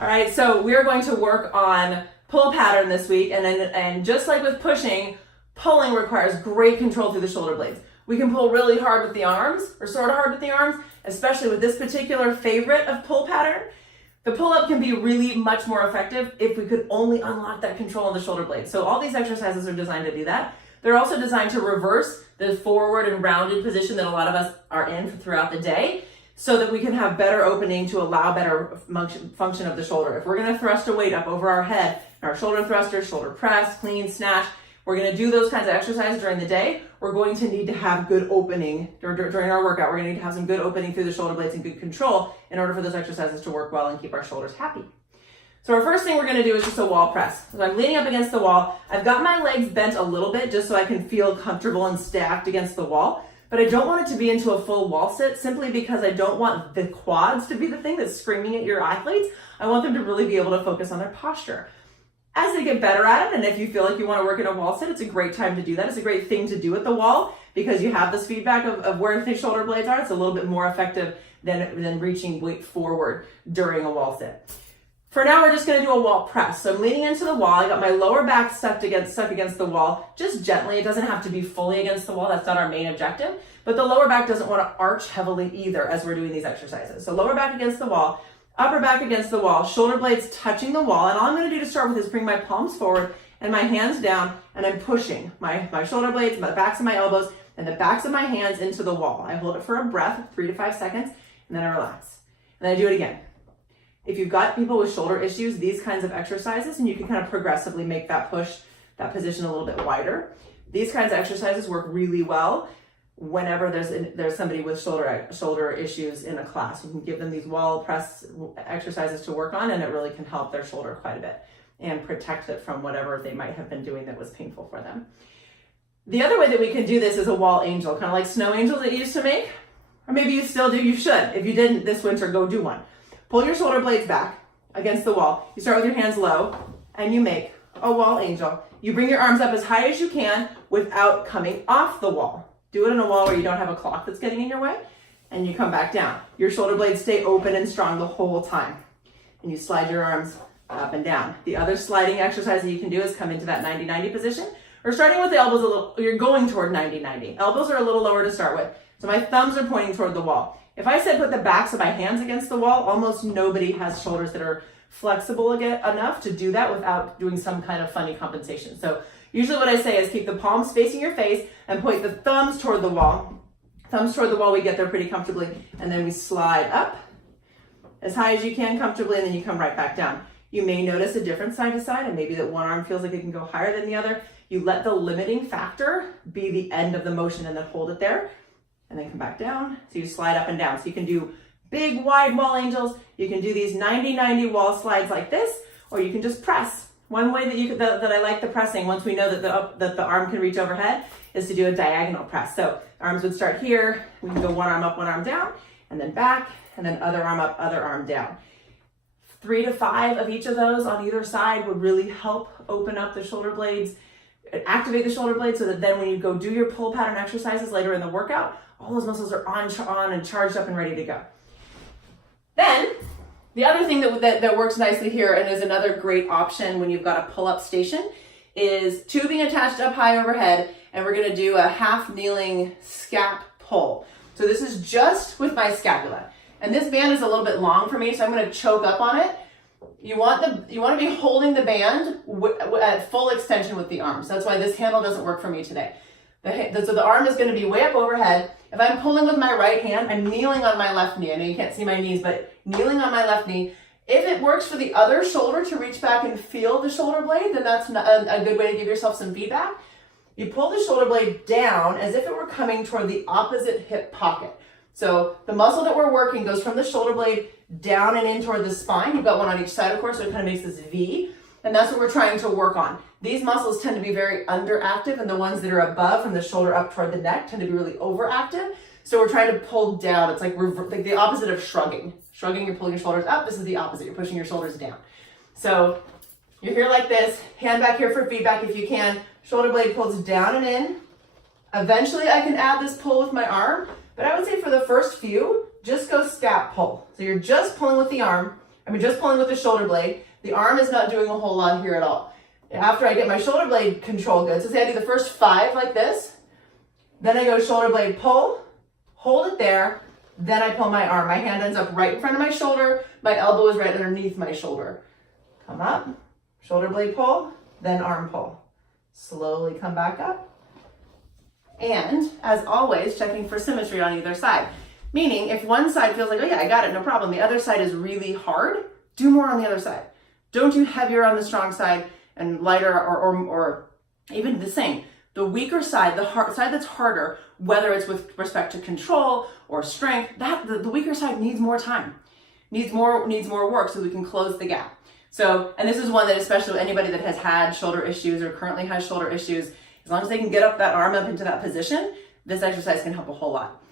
All right, so we're going to work on pull pattern this week, and just like with pushing, pulling requires great control through the shoulder blades. We can pull really hard with the arms, or sort of hard with the arms, especially with this particular favorite of pull pattern. The pull-up can be really much more effective if we could only unlock that control on the shoulder blades. So all these exercises are designed to do that. They're also designed to reverse the forward and rounded position that a lot of us are in throughout the day, so that we can have better opening to allow better function of the shoulder. If we're gonna thrust a weight up over our head, our shoulder thruster, shoulder press, clean, snatch, we're gonna do those kinds of exercises during the day, we're going to need to have good opening during our workout. We're gonna need to have some good opening through the shoulder blades and good control in order for those exercises to work well and keep our shoulders happy. So our first thing we're gonna do is just a wall press. So I'm leaning up against the wall. I've got my legs bent a little bit just so I can feel comfortable and stacked against the wall. But I don't want it to be into a full wall sit simply because I don't want the quads to be the thing that's screaming at your athletes. I want them to really be able to focus on their posture. As they get better at it, and if you feel like you want to work in a wall sit, it's a great time to do that. It's a great thing to do at the wall because you have this feedback of where the shoulder blades are. It's a little bit more effective than reaching weight forward during a wall sit. For now, we're just going to do a wall press. So I'm leaning into the wall. I got my lower back stuck against the wall, just gently. It doesn't have to be fully against the wall. That's not our main objective. But the lower back doesn't want to arch heavily either as we're doing these exercises. So lower back against the wall, upper back against the wall, shoulder blades touching the wall. And all I'm going to do to start with is bring my palms forward and my hands down, and I'm pushing my shoulder blades, the backs of my elbows, and the backs of my hands into the wall. I hold it for a breath, 3 to 5 seconds, and then I relax. And then I do it again. If you've got people with shoulder issues, these kinds of exercises, and you can kind of progressively make that push, that position a little bit wider. These kinds of exercises work really well whenever there's somebody with shoulder issues in a class. You can give them these wall press exercises to work on, and it really can help their shoulder quite a bit and protect it from whatever they might have been doing that was painful for them. The other way that we can do this is a wall angel, kind of like snow angels that you used to make, or maybe you still do. You should. If you didn't this winter, go do one. Pull your shoulder blades back against the wall. You start with your hands low, and you make a wall angel. You bring your arms up as high as you can without coming off the wall. Do it in a wall where you don't have a clock that's getting in your way, and you come back down. Your shoulder blades stay open and strong the whole time. And you slide your arms up and down. The other sliding exercise that you can do is come into that 90-90 position, or starting with the elbows a little, you're going toward 90-90. Elbows are a little lower to start with. So my thumbs are pointing toward the wall. If I said put the backs of my hands against the wall, almost nobody has shoulders that are flexible enough to do that without doing some kind of funny compensation. So usually what I say is keep the palms facing your face and point the thumbs toward the wall. Thumbs toward the wall, we get there pretty comfortably, and then we slide up as high as you can comfortably, and then you come right back down. You may notice a difference side to side, and maybe that one arm feels like it can go higher than the other. You let the limiting factor be the end of the motion and then hold it there. And then come back down. So you slide up and down. So you can do big, wide wall angels. You can do these 90-90 wall slides like this, or you can just press. One way that I like the pressing, once we know that the arm can reach overhead, is to do a diagonal press. So arms would start here. We can go one arm up, one arm down, and then back, and then other arm up, other arm down. 3 to 5 of each of those on either side would really help open up the shoulder blades, activate the shoulder blades, so that then when you go do your pull pattern exercises later in the workout, all those muscles are on and charged up and ready to go. Then, the other thing that works nicely here, and is another great option when you've got a pull-up station, is tubing attached up high overhead, and we're gonna do a half kneeling scap pull. So this is just with my scapula. And this band is a little bit long for me, so I'm gonna choke up on it. You want to be holding the band at full extension with the arms. That's why this handle doesn't work for me today. So the arm is going to be way up overhead. If I'm pulling with my right hand, I'm kneeling on my left knee. I know you can't see my knees, but kneeling on my left knee. If it works for the other shoulder to reach back and feel the shoulder blade, then that's a good way to give yourself some feedback. You pull the shoulder blade down as if it were coming toward the opposite hip pocket. So the muscle that we're working goes from the shoulder blade down and in toward the spine. You've got one on each side, of course, so it kind of makes this V. And that's what we're trying to work on. These muscles tend to be very underactive, and the ones that are above from the shoulder up toward the neck tend to be really overactive. So we're trying to pull down. It's like the opposite of shrugging. Shrugging, you're pulling your shoulders up. This is the opposite. You're pushing your shoulders down. So you're here like this. Hand back here for feedback if you can. Shoulder blade pulls down and in. Eventually, I can add this pull with my arm, but I would say for the first few, just go scap pull. So you're just pulling with the arm, I'm just pulling with the shoulder blade. The arm is not doing a whole lot here at all. After I get my shoulder blade control good, so say I do the first 5 like this, then I go shoulder blade pull, hold it there, then I pull my arm. My hand ends up right in front of my shoulder, my elbow is right underneath my shoulder. Come up, shoulder blade pull, then arm pull. Slowly come back up. And as always, checking for symmetry on either side. Meaning if one side feels like, oh yeah, I got it, no problem. The other side is really hard, do more on the other side. Don't do heavier on the strong side and lighter or even the same. The weaker side, the side that's harder, whether it's with respect to control or strength, the weaker side needs more time, needs more work so we can close the gap. So, and this is one that especially anybody that has had shoulder issues or currently has shoulder issues, as long as they can get up that arm up into that position, this exercise can help a whole lot.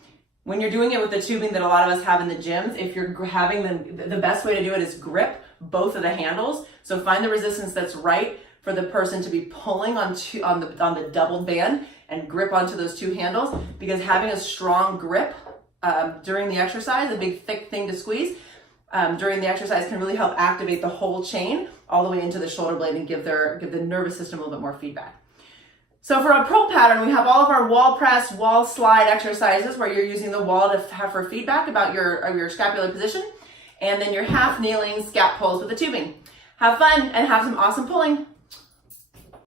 When you're doing it with the tubing that a lot of us have in the gyms, if you're having the best way to do it is grip both of the handles. So find the resistance that's right for the person to be pulling on the doubled band and grip onto those 2 handles, because having a strong grip during the exercise, a big thick thing to squeeze during the exercise, can really help activate the whole chain all the way into the shoulder blade and give the nervous system a little bit more feedback. So for a pull pattern, we have all of our wall press, wall slide exercises where you're using the wall to have for feedback about your scapular position, and then your half kneeling scap pulls with the tubing. Have fun and have some awesome pulling.